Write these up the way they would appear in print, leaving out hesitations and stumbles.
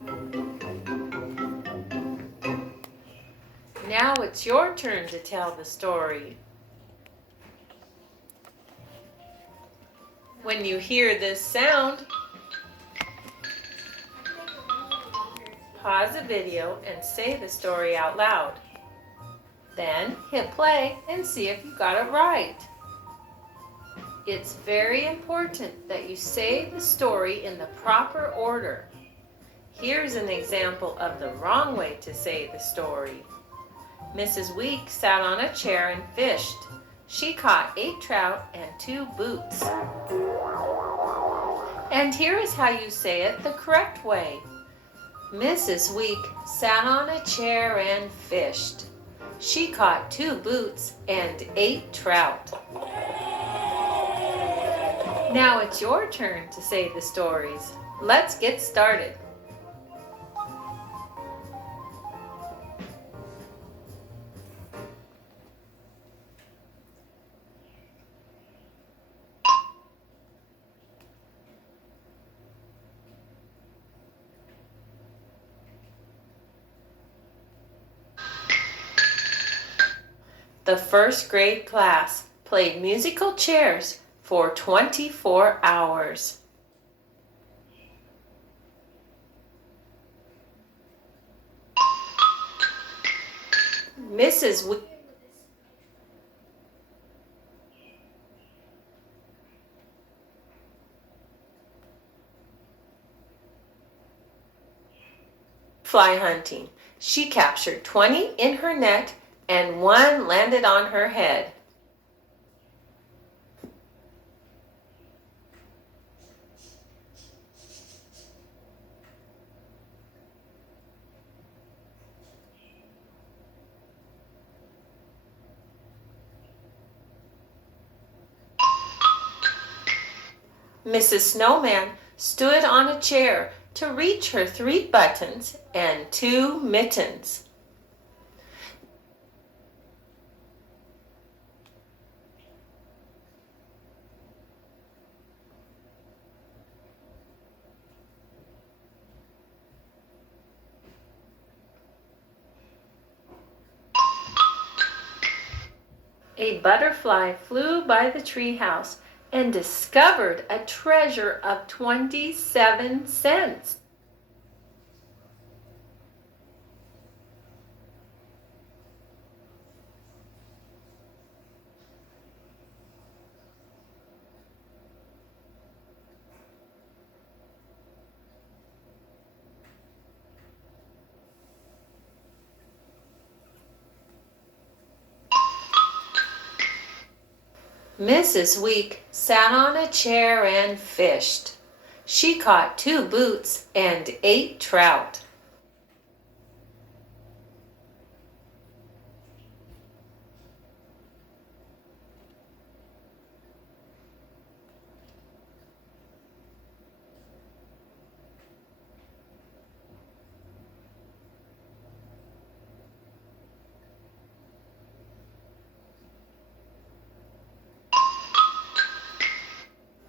Now it's your turn to tell the story. When you hear this sound, pause the video and say the story out loud. Then hit play and see if you got it right. It's very important that you say the story in the proper order. Here's an example of the wrong way to say the story. Mrs. Week sat on a chair and fished. She caught 8 trout and 2 boots. And here is how you say it the correct way. Mrs. Week sat on a chair and fished. She caught 2 boots and 8 trout. Now it's your turn to say the stories. Let's get started. The first grade class played musical chairs for 24 hours. Mrs. Week fly hunting. She captured 20 in her net and 1 landed on her head. Mrs. Snowman stood on a chair to reach her 3 buttons and 2 mittens. A butterfly flew by the treehouse and discovered a treasure of 27 cents. Mrs. Week sat on a chair and fished. She caught 2 boots and 8 trout.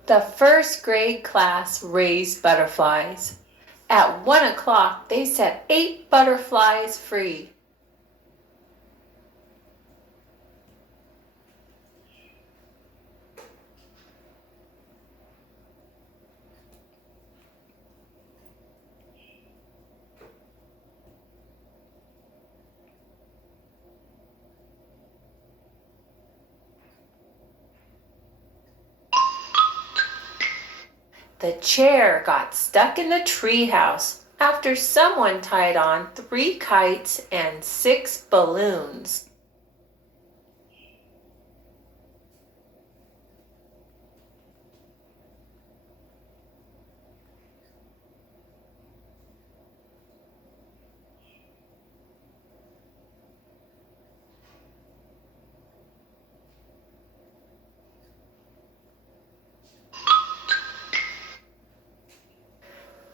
The first grade class raised butterflies. At 1 o'clock, they set 8 butterflies free. The chair got stuck in the treehouse after someone tied on 3 kites and 6 balloons.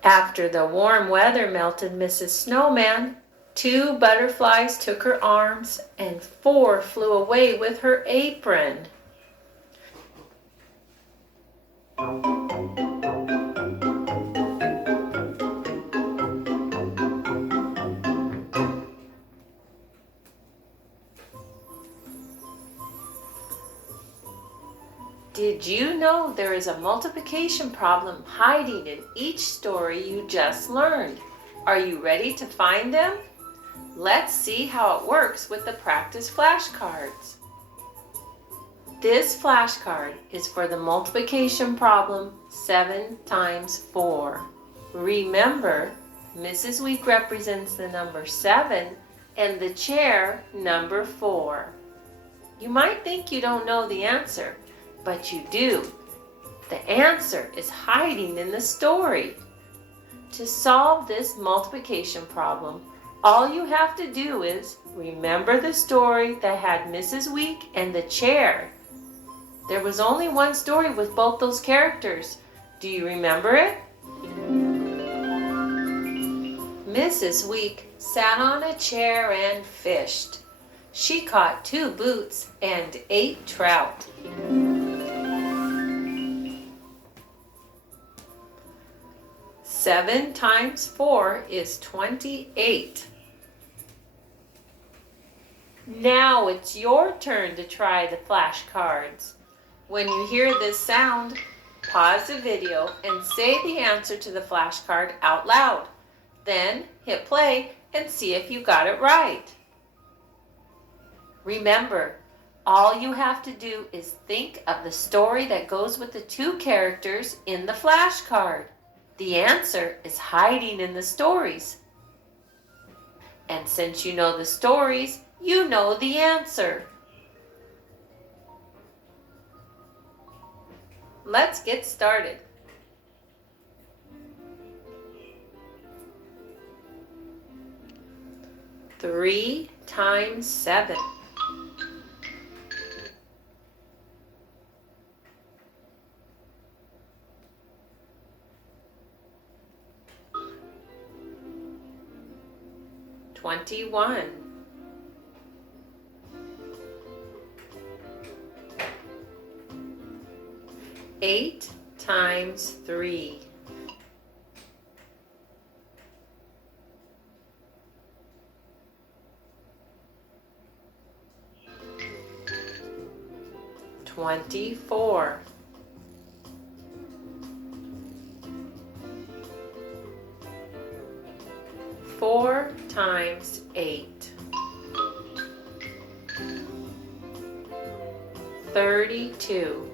After the warm weather melted Mrs. Snowman, 2 butterflies took her arms and 4 flew away with her apron. Did you know there is a multiplication problem hiding in each story you just learned? Are you ready to find them? Let's see how it works with the practice flashcards. This flashcard is for the multiplication problem 7 times 4. Remember, Mrs. Week represents the number 7 and the chair number 4. You might think you don't know the answer, but you do. The answer is hiding in the story. To solve this multiplication problem, all you have to do is remember the story that had Mrs. Week and the chair. There was only one story with both those characters. Do you remember it? Mrs. Week sat on a chair and fished. She caught 2 boots and 8 trout. Seven times 4 is 28. Now it's your turn to try the flashcards. When you hear this sound, pause the video and say the answer to the flashcard out loud. Then hit play and see if you got it right. Remember, all you have to do is think of the story that goes with the 2 characters in the flashcard. The answer is hiding in the stories. And since you know the stories, you know the answer. Let's get started. Three times 7. 21. 8 times 3. 24. 4 times 8. 32.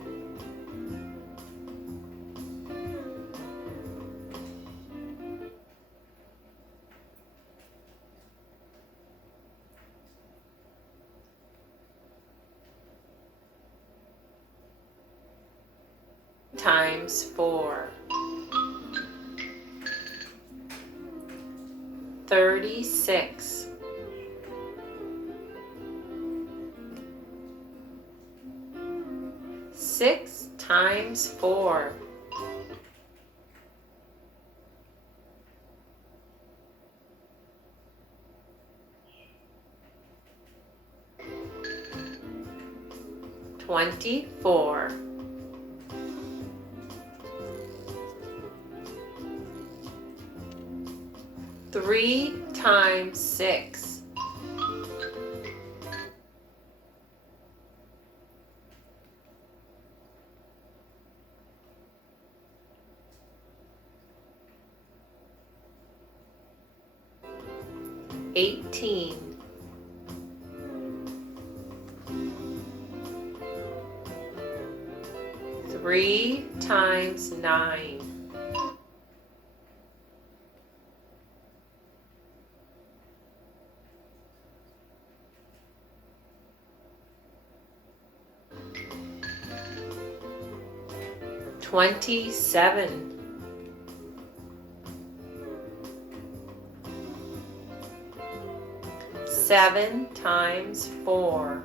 4. 36. 6 times 4. 24. 3 times 6. 18. 3 times 9. 27. 7 times 4.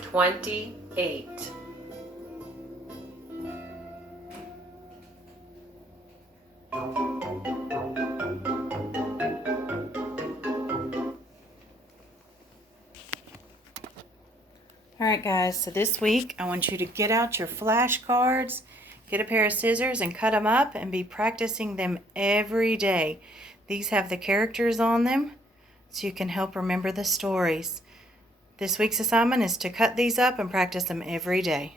28. Alright guys, so this week I want you to get out your flashcards, Get a pair of scissors and cut them up and be practicing them every day. These have the characters on them so you can help remember the stories. This week's assignment is to cut these up and practice them every day.